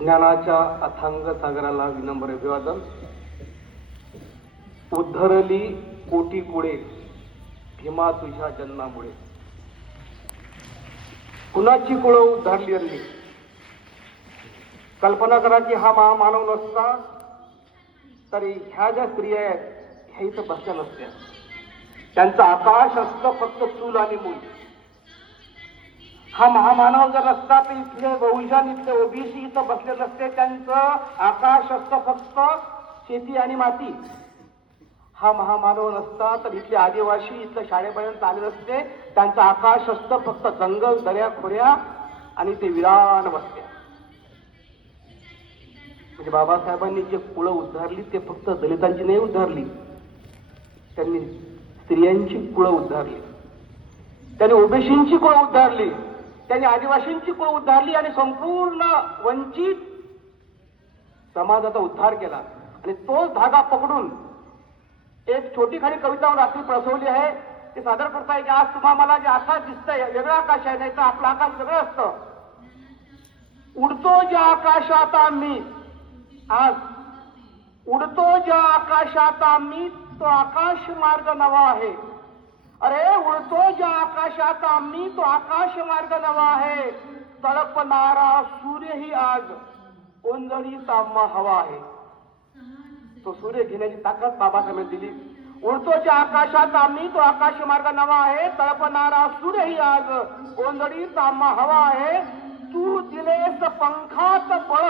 ज्ञानाच्या अथांग सागराला विनम्र अभिवादन. उद्धरली कोटी कुळे भीमा तुझ्या जन्मामुळे. कुणाची कुळं उद्धारली यांनी. कल्पना करा की हा महामानव नसता तरी ह्या ज्या स्त्रिया आहेत ह्या इथं बसल्या नसत्या. त्यांचं आकाश असतं फक्त चूल आणि मूल. हा महामानव जर नसता तर इथले बहुजन इथले ओबीसी इथं बसले नसते. त्यांचं आकाश असतं फक्त शेती आणि माती. हा महामानव नसता तर इथले आदिवासी इथल्या शाळेपर्यंत आले नसते. त्यांचं आकाश असतं फक्त जंगल दऱ्या खोऱ्या आणि ते विरान वस्त्या. म्हणजे बाबासाहेबांनी जे कुळं उद्धारली ते फक्त दलितांची नाही उद्धारली, त्यांनी स्त्रियांची कुळं उद्धारली, त्यांनी ओबीसींची कुळं उद्धारली, त्यांनी आदिवासींची कुळं उद्धारली आणि संपूर्ण वंचित समाजाचा उद्धार केला. आणि तोच धागा पकडून एक छोटी खाली कविता रात्री प्रसवली आहे. ते सादर करताय की आज तुम्हा मला जे आकाश दिसतंय वेगळं आकाश आहे, नाही तर आपलं आकाश वेगळं असतं. उडतो ज्या आकाशात आम्ही, आज उडतो ज्या आकाशात आम्ही तो आकाश मार्ग नवा आहे. अरे उडतो ज्या आकाशात आम्ही तो आकाश मार्ग नवा आहे. तळपणारा सूर्यही आज ओंजळीत आम्हा हवा आहे. तो सूर्य घेण्याची ताकद बाबासाहेबांनी दिली. उडतो ज्या आकाशात आम्ही तो आकाश मार्ग नवा आहे. तळपणारा सूर्यही आज ओंजळीत आम्हा हवा आहे. तू दिलेस पंखात बळ,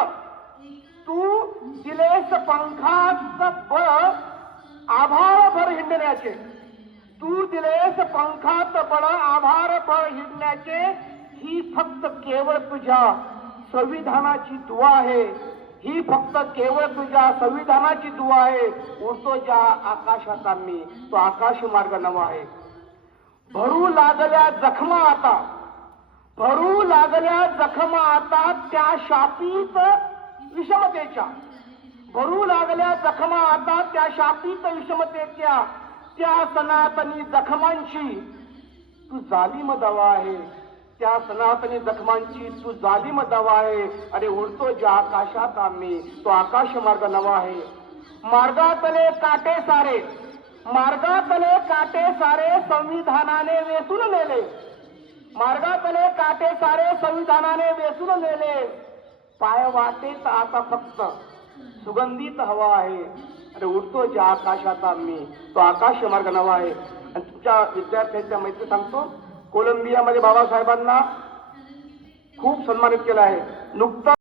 तू दिलेस पंखात बळ आभारभर हिंडण्याचे. तू दिलेस पंखात बळ आभारभर हिंडण्याचे. ही फक्त केवळ तुझ्या संविधानाची दुआ आहे. ही फक्त केवळ तुझ्या संविधानाची दुआ आहे. उडतो ज्या आकाशात आम्ही तो आकाश मार्ग नवा आहे. भरू लागल्या जखमा आता, भरू लागल्या जखमा आता त्या शापित विषमतेच्या. भरू लागल्या जखमा आता त्या शापित विषमतेच्या. त्या सनातनी जखमांची तू जालिम दवा आहे. त्या सनातनी जखमांची तू जालिम दवा आहे. अरे उडतो ज्या आकाशात आम्ही तो आकाश मार्ग नवा आहे. मार्गातले काटे सारे, मार्गातले काटे सारे संविधानाने वेचून नेले. मार्गातले काटे सारे संविधानाने वेचून नेले. पाय वाटेत आता फक्त सुगंधित हवा आहे. अरे उडतो ज्या आकाशात आम्ही तो आकाश मार्ग नवा आहे. आणि तुमच्या विद्यार्थ्यांच्या मैत्री सांगतो, कोलंबियामध्ये बाबासाहेबांना खूप सन्मानित केलं आहे. नुकतं